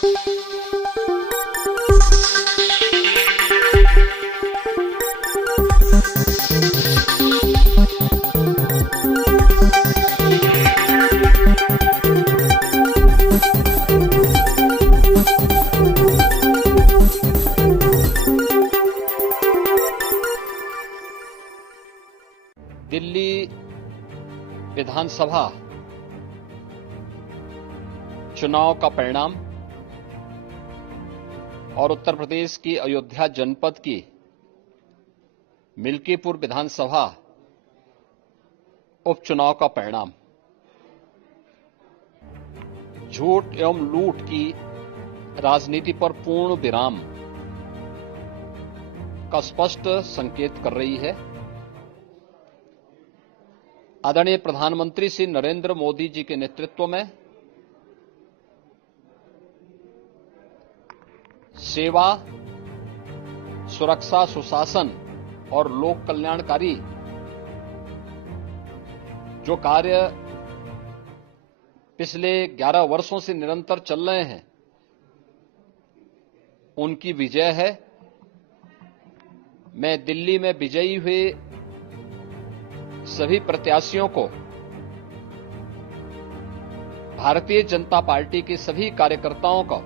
दिल्ली विधानसभा चुनाव का परिणाम और उत्तर प्रदेश की अयोध्या जनपद की मिल्कीपुर विधानसभा उपचुनाव का परिणाम झूठ एवं लूट की राजनीति पर पूर्ण विराम का स्पष्ट संकेत कर रही है। आदरणीय प्रधानमंत्री श्री नरेंद्र मोदी जी के नेतृत्व में सेवा, सुरक्षा, सुशासन और लोक कल्याणकारी जो कार्य पिछले 11 वर्षों से निरंतर चल रहे हैं, उनकी विजय है। मैं दिल्ली में विजयी हुए सभी प्रत्याशियों को, भारतीय जनता पार्टी के सभी कार्यकर्ताओं को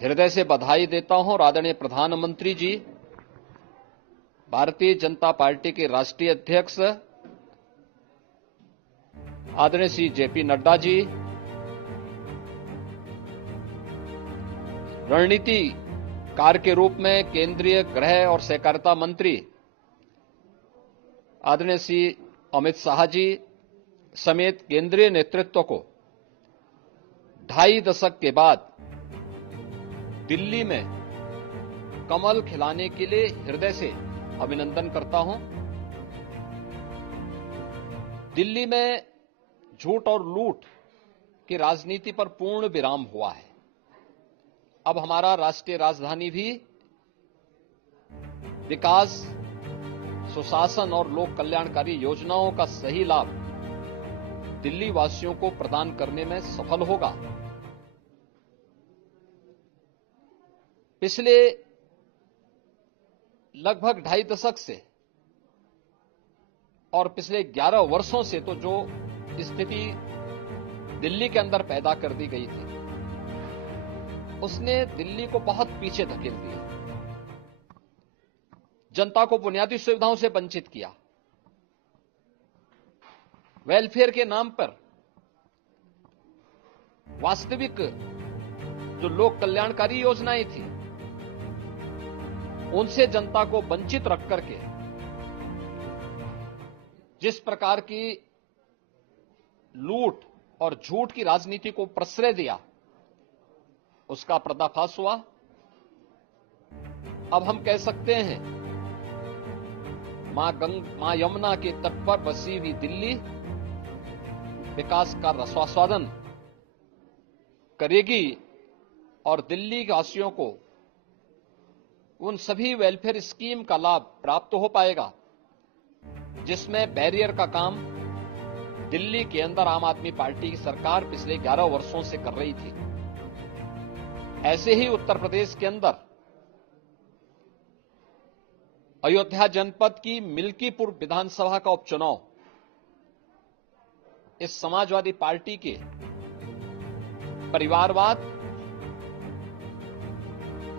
हृदय से बधाई देता हूं और आदरणीय प्रधानमंत्री जी, भारतीय जनता पार्टी के राष्ट्रीय अध्यक्ष आदरणीय श्री जेपी नड्डा जी, रणनीतिकार के रूप में केंद्रीय गृह और सहकारिता मंत्री आदरणीय श्री अमित शाह जी समेत केंद्रीय नेतृत्व को 2.5 दशक के बाद दिल्ली में कमल खिलाने के लिए हृदय से अभिनंदन करता हूं। दिल्ली में झूठ और लूट की राजनीति पर पूर्ण विराम हुआ है। अब हमारा राष्ट्रीय राजधानी भी विकास, सुशासन और लोक कल्याणकारी योजनाओं का सही लाभ दिल्ली वासियों को प्रदान करने में सफल होगा। पिछले लगभग 2.5 दशक से और पिछले 11 वर्षों से तो जो स्थिति दिल्ली के अंदर पैदा कर दी गई थी, उसने दिल्ली को बहुत पीछे धकेल दिया, जनता को बुनियादी सुविधाओं से वंचित किया। वेलफेयर के नाम पर वास्तविक जो लोक कल्याणकारी योजनाएं थी, उनसे जनता को वंचित रख करके जिस प्रकार की लूट और झूठ की राजनीति को प्रश्रय दिया, उसका पर्दाफाश हुआ। अब हम कह सकते हैं, मां यमुना के तट पर बसी हुई दिल्ली विकास का रसास्वादन करेगी और दिल्ली वासियों को उन सभी वेलफेयर स्कीम का लाभ प्राप्त हो पाएगा जिसमें बैरियर का काम दिल्ली के अंदर आम आदमी पार्टी की सरकार पिछले 11 वर्षों से कर रही थी। ऐसे ही उत्तर प्रदेश के अंदर अयोध्या जनपद की मिल्कीपुर विधानसभा का उपचुनाव इस समाजवादी पार्टी के परिवारवाद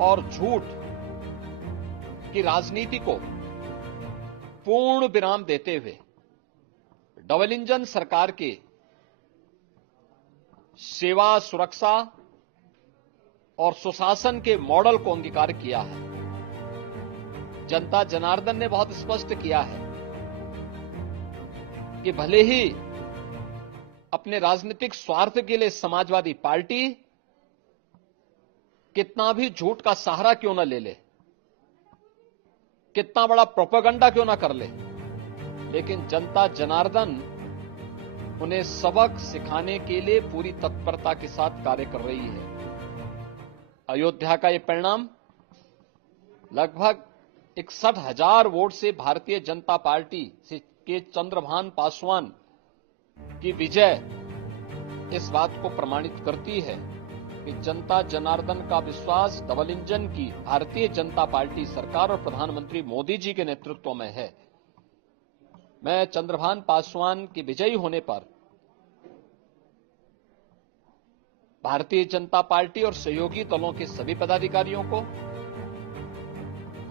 और झूठ की राजनीति को पूर्ण विराम देते हुए डबल इंजन सरकार के सेवा, सुरक्षा और सुशासन के मॉडल को अंगीकार किया है। जनता जनार्दन ने बहुत स्पष्ट किया है कि भले ही अपने राजनीतिक स्वार्थ के लिए समाजवादी पार्टी कितना भी झूठ का सहारा क्यों न ले ले, कितना बड़ा प्रोपेगेंडा क्यों ना कर ले, लेकिन जनता जनार्दन उन्हें सबक सिखाने के लिए पूरी तत्परता के साथ कार्य कर रही है। अयोध्या का यह परिणाम लगभग 61,000 वोट से भारतीय जनता पार्टी के चंद्रभान पासवान की विजय इस बात को प्रमाणित करती है कि जनता जनार्दन का विश्वास डबल इंजन की भारतीय जनता पार्टी सरकार और प्रधानमंत्री मोदी जी के नेतृत्व में है। मैं चंद्रभान पासवान के विजयी होने पर भारतीय जनता पार्टी और सहयोगी दलों के सभी पदाधिकारियों को,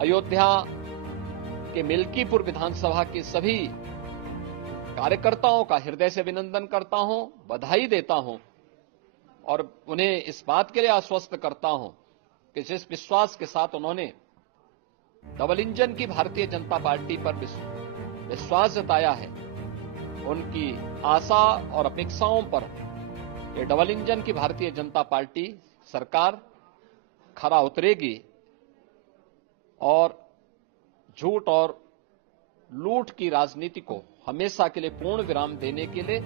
अयोध्या के मिल्कीपुर विधानसभा के सभी कार्यकर्ताओं का हृदय से अभिनंदन करता हूं, बधाई देता हूं और उन्हें इस बात के लिए आश्वस्त करता हूं कि जिस विश्वास के साथ उन्होंने डबल इंजन की भारतीय जनता पार्टी पर विश्वास जताया है, उनकी आशा और अपेक्षाओं पर ये डबल इंजन की भारतीय जनता पार्टी सरकार खरा उतरेगी और झूठ और लूट की राजनीति को हमेशा के लिए पूर्ण विराम देने के लिए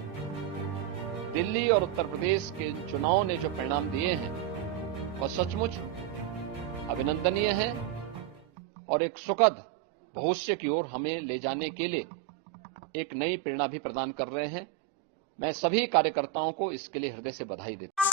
दिल्ली और उत्तर प्रदेश के चुनाव ने जो परिणाम दिए हैं वह सचमुच अभिनंदनीय है और एक सुखद भविष्य की ओर हमें ले जाने के लिए एक नई प्रेरणा भी प्रदान कर रहे हैं। मैं सभी कार्यकर्ताओं को इसके लिए हृदय से बधाई देता हूं।